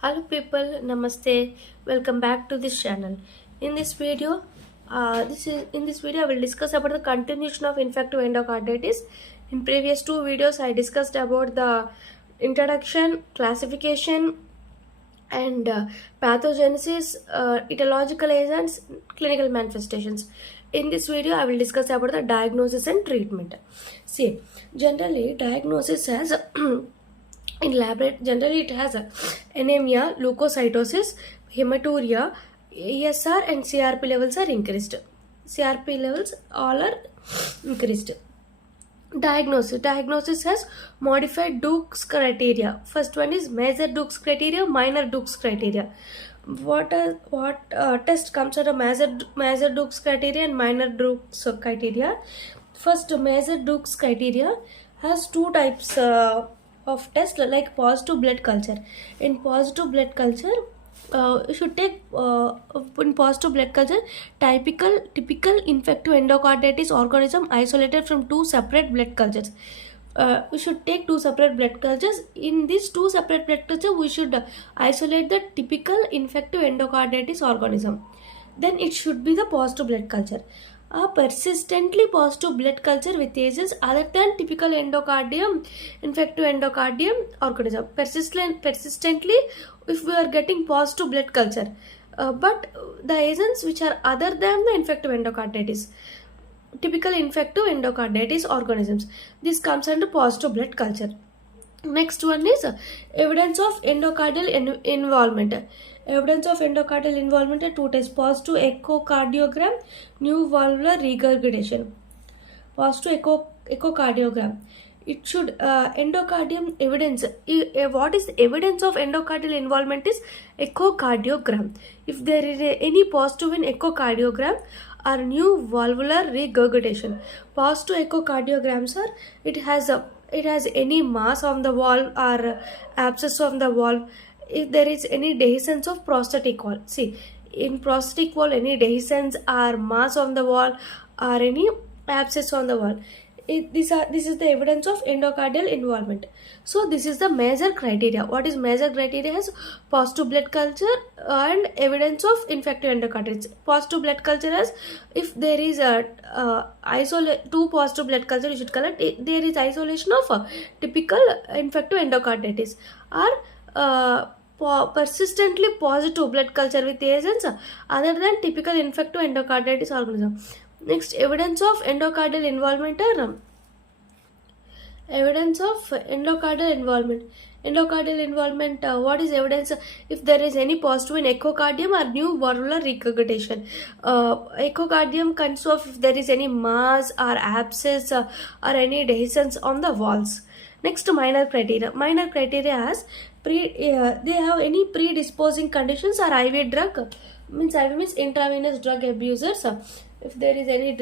Hello people, namaste. Welcome back to this channel. In this video, I will discuss about the continuation of infective endocarditis. In previous two videos, I discussed about the introduction, classification, and pathogenesis, etiological agents, clinical manifestations. In this video, I will discuss about the diagnosis and treatment. See, generally, diagnosis has in laboratory, generally it has anemia, leukocytosis, hematuria, ESR and CRP levels are increased. CRP levels all are increased. Diagnosis has modified Dukes criteria. First one is major Dukes criteria, minor Dukes criteria. What test comes under major Dukes criteria and minor Dukes criteria? First, major Dukes criteria has two types of test, like positive blood culture. In positive blood culture, you should take in positive blood culture typical infective endocarditis organism isolated from two separate blood cultures. We should take two separate blood cultures. In these two separate blood cultures, we should isolate the typical infective endocarditis organism. Then it should be the positive blood culture. A persistently positive blood culture with agents other than typical endocardium, infective endocardium organism. Persistently, if we are getting positive blood culture, but the agents which are other than the infective endocarditis, typical infective endocarditis organisms, this comes under positive blood culture. Next one is evidence of endocardial involvement. Evidence of endocardial involvement are two types: positive echocardiogram, new valvular regurgitation. Positive echocardiogram. It should endocardium evidence. What is the evidence of endocardial involvement is echocardiogram. If there is any positive in echocardiogram or new valvular regurgitation. Positive echocardiograms are it has any mass on the wall or abscess on the wall. If there is any dehiscence of prostatic wall, see, in prostatic wall any dehiscence or mass on the wall or any abscess on the wall, this is the evidence of endocardial involvement. So this is the major criteria. What is major criteria? Has positive blood culture and evidence of infective endocarditis. Positive blood culture has, if there is a two positive blood culture, you should collect. There is isolation of typical infective endocarditis or persistently positive blood culture with agents other than typical infective endocarditis organism. Next, evidence of endocardial involvement are evidence of endocardial involvement. Endocardial involvement, what is evidence? If there is any positive in echocardium or new valvular regurgitation. Echocardium consists of if there is any mass or abscess or any dehiscence on the walls. Next, minor criteria. Minor criteria has they have any predisposing conditions or IV drug. IV means intravenous drug abusers. If there is any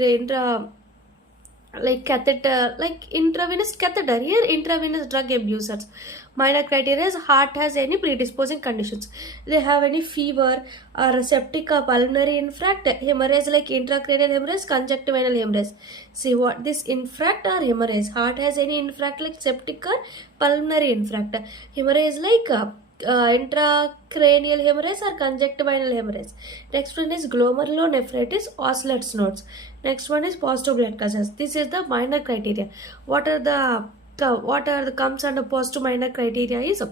like catheter, like intravenous catheter, here intravenous drug abusers. Minor criteria is heart has any predisposing conditions. They have any fever or septic or pulmonary infarct, hemorrhage like intracranial hemorrhage, conjunctival hemorrhage. See what this infarct or hemorrhage. Heart has any infarct like septic or pulmonary infarct. Hemorrhage like intracranial hemorrhage or conjunctival hemorrhage. Next one is glomerulonephritis, Osler's nodes. Next one is positive blood cultures. This is the minor criteria. What are the comes under positive minor criteria is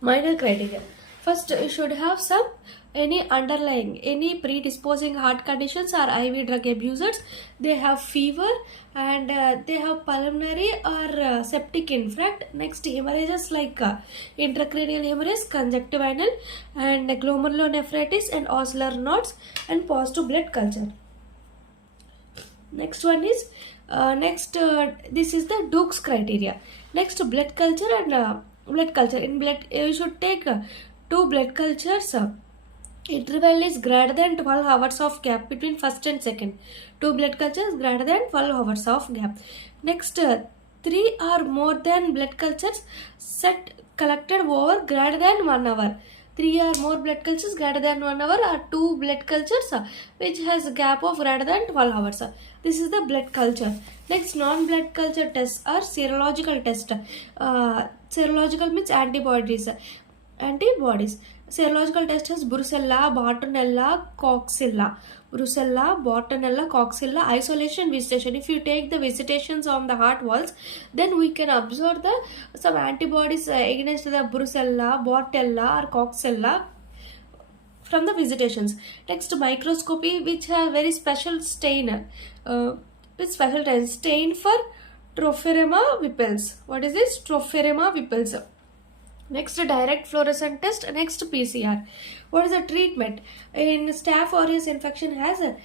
minor criteria. First, you should have some any underlying, any predisposing heart conditions or IV drug abusers. They have fever and they have pulmonary or septic infarct. Next, hemorrhages like intracranial hemorrhage, conjunctival and glomerulonephritis and Osler nodes and positive blood culture. Next one is this is the Dukes criteria. Next, blood culture and blood culture. In blood, you should take two blood cultures. Interval is greater than 12 hours of gap between first and second. Two blood cultures greater than 12 hours of gap. Next, three or more than blood cultures set collected over greater than 1 hour. 3 or more blood cultures greater than 1 hour or 2 blood cultures which has a gap of greater than 12 hours. This is the blood culture. Next, non-blood culture tests are serological test. Serological means antibodies. antibodies. Serological test has Brucella, Bartonella, Coxella. Brucella, Bartonella, Coxella, isolation, visitation. If you take the visitations on the heart walls, then we can observe some antibodies against the Brucella, Bartonella or Coxella from the visitations. Next, microscopy, which have very special stain. With special stain for Tropherema vipels. What is this? Tropherema vipels. Next, direct fluorescent test. Next, PCR. What is the treatment? In Staph aureus infection has a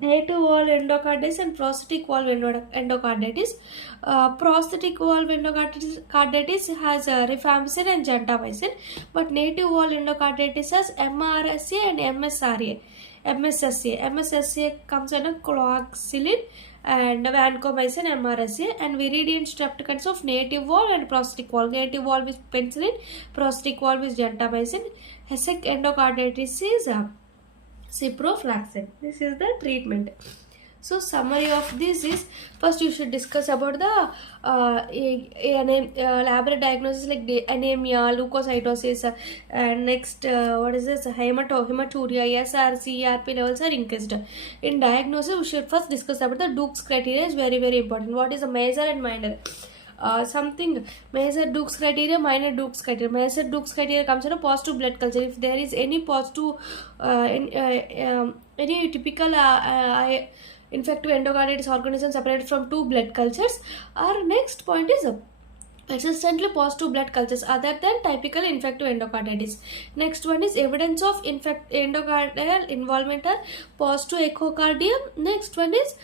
native valve endocarditis and prosthetic valve endocarditis. Prosthetic valve endocarditis has rifampicin and gentamicin, but native valve endocarditis has MRSA and MSRA. MSSA comes under cloxacillin and vancomycin, MRSA, and viridian streptococcus of native valve and prosthetic valve. Native valve is penicillin, prosthetic valve is gentamicin. HSEC endocarditis is ciprofloxacin. This is the treatment. So summary of this is, first you should discuss about the laboratory diagnosis like anemia, leukocytosis, and next what is this, hematuria, SR, CRP levels are increased. In diagnosis we should first discuss about the Dukes criteria, is very important. What is the major and minor? Something major Dukes criteria, minor Dukes criteria. Major Dukes criteria comes in a positive blood culture. If there is any positive any typical infective endocarditis organism separated from two blood cultures. Our next point is persistently positive blood cultures other than typical infective endocarditis. Next one is evidence of endocardial involvement or positive echocardium. Next one is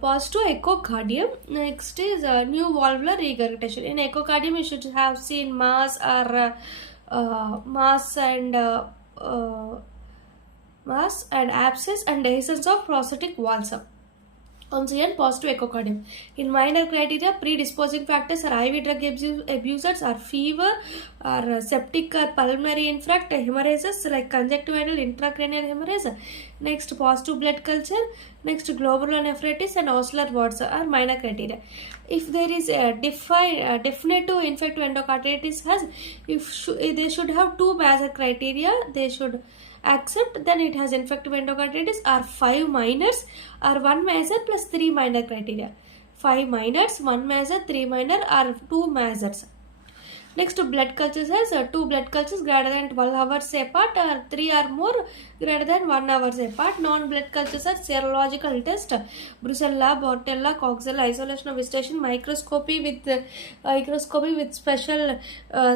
positive echocardium. Next is new valvular regurgitation. In echocardium you should have seen mass or mass and abscess and dehiscence of prosthetic valves. Once again, positive echocardium. In minor criteria, predisposing factors are IV drug abusers, or fever, or septic or pulmonary infarct, hemorrhages like conjunctival intracranial hemorrhage. Next, positive blood culture. Next, glomerulonephritis and ocular warts are minor criteria. If there is a definitive infective endocarditis, they should have two major criteria. They should accept, then it has infective endocarditis, or 5 minors or 1 major plus 3 minor criteria. 5 minors, 1 major, 3 minor or 2 majors. Next, blood cultures has 2 blood cultures greater than 12 hours apart or 3 or more greater than 1 hour apart. Non-blood cultures are serological test, Brucella, Bartonella, Coxella, isolation of visitation, microscopy with special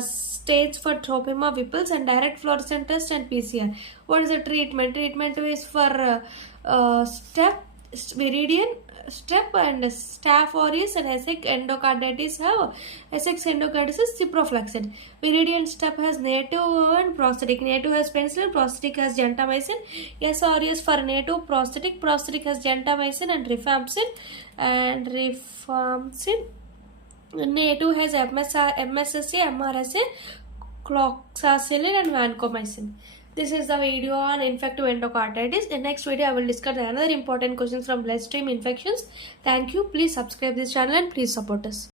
stains for Tropema vipels, and direct fluorescent test and PCR. What is the treatment? Treatment is for viridian strep and Staph aureus and HSEC endocarditis have HSEC endocarditis is ciprofloxacin. Viridian strep has native and prosthetic. Native has penicillin, prosthetic has gentamicin. S aureus for native, prosthetic has gentamicin and rifampicin. Native has MSSA, MRSA, cloxacillin and vancomycin. This is the video on infective endocarditis. In next video, I will discuss another important questions from bloodstream infections. Thank you. Please subscribe this channel and please support us.